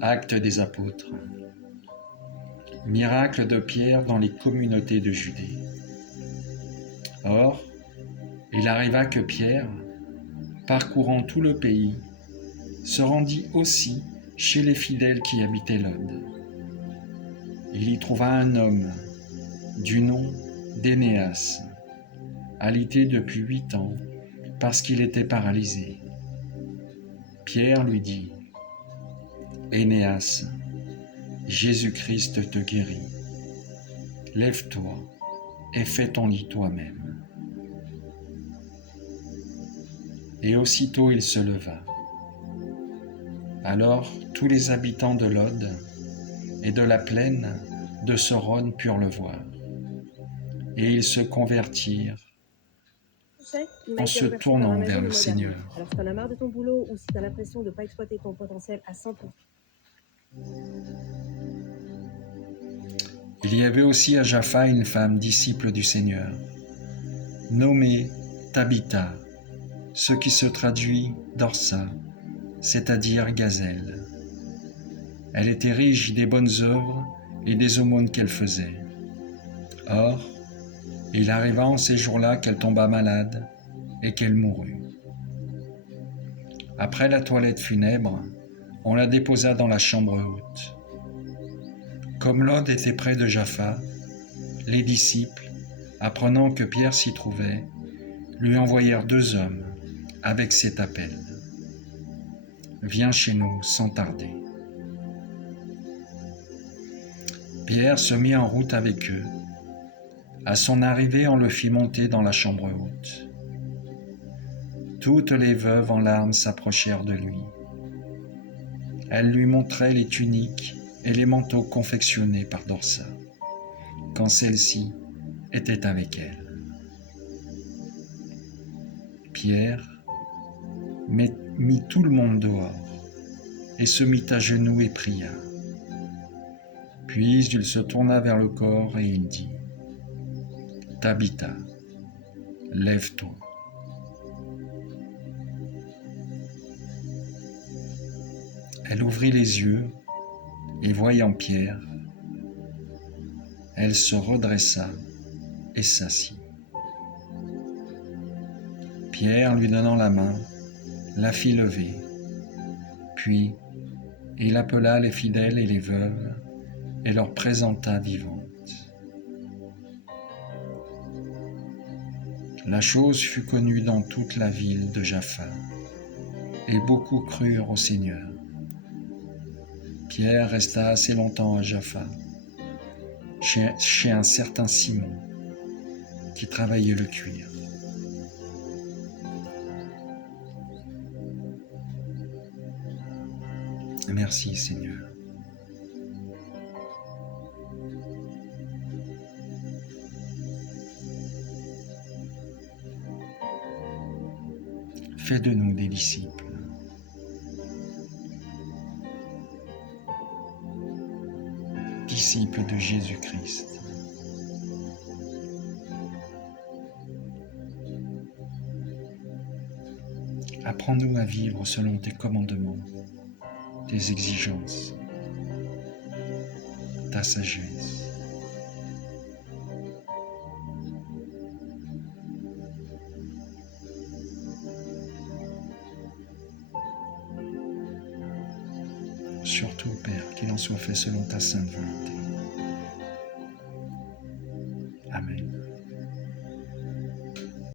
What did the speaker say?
Actes des apôtres. Miracle de Pierre dans les communautés de Judée. Or, il arriva que Pierre, parcourant tout le pays, se rendit aussi chez les fidèles qui habitaient Lod. Il y trouva un homme du nom d'Énéas, alité depuis 8 ans, parce qu'il était paralysé. Pierre lui dit : « Énéas, Jésus-Christ te guérit. Lève-toi et fais ton lit toi-même. » Et aussitôt il se leva. Alors tous les habitants de Lod et de la plaine de Soron purent le voir. Et ils se convertirent en se tournant vers le Seigneur. Alors si t'en as marre de ton boulot ou si t'as l'impression de ne pas exploiter ton potentiel à 100%. Il y avait aussi à Jaffa une femme disciple du Seigneur, nommée Tabitha, ce qui se traduit Dorsa, c'est-à-dire gazelle. Elle était riche des bonnes œuvres et des aumônes qu'elle faisait. Or, il arriva en ces jours-là qu'elle tomba malade et qu'elle mourut. Après la toilette funèbre, on la déposa dans la chambre haute. Comme Lod était près de Jaffa, les disciples, apprenant que Pierre s'y trouvait, lui envoyèrent 2 hommes avec cet appel : « Viens chez nous sans tarder. » Pierre se mit en route avec eux. À son arrivée, on le fit monter dans la chambre haute. Toutes les veuves en larmes s'approchèrent de lui. Elles lui montraient les tuniques et les manteaux confectionnés par Dorsa, quand celle-ci était avec elle. Pierre mit tout le monde dehors et se mit à genoux et pria. Puis il se tourna vers le corps et il dit : « Tabitha, lève-toi. » Elle ouvrit les yeux et voyant Pierre, elle se redressa et s'assit. Pierre, lui donnant la main, la fit lever. Puis il appela les fidèles et les veuves et leur présenta vivantes. La chose fut connue dans toute la ville de Jaffa, et beaucoup crurent au Seigneur. Pierre resta assez longtemps à Jaffa, chez un certain Simon, qui travaillait le cuir. Merci Seigneur. Fais de nous des disciples. Disciples de Jésus-Christ. Apprends-nous à vivre selon tes commandements, tes exigences, ta sagesse. Surtout, Père, qu'il en soit fait selon ta sainte volonté.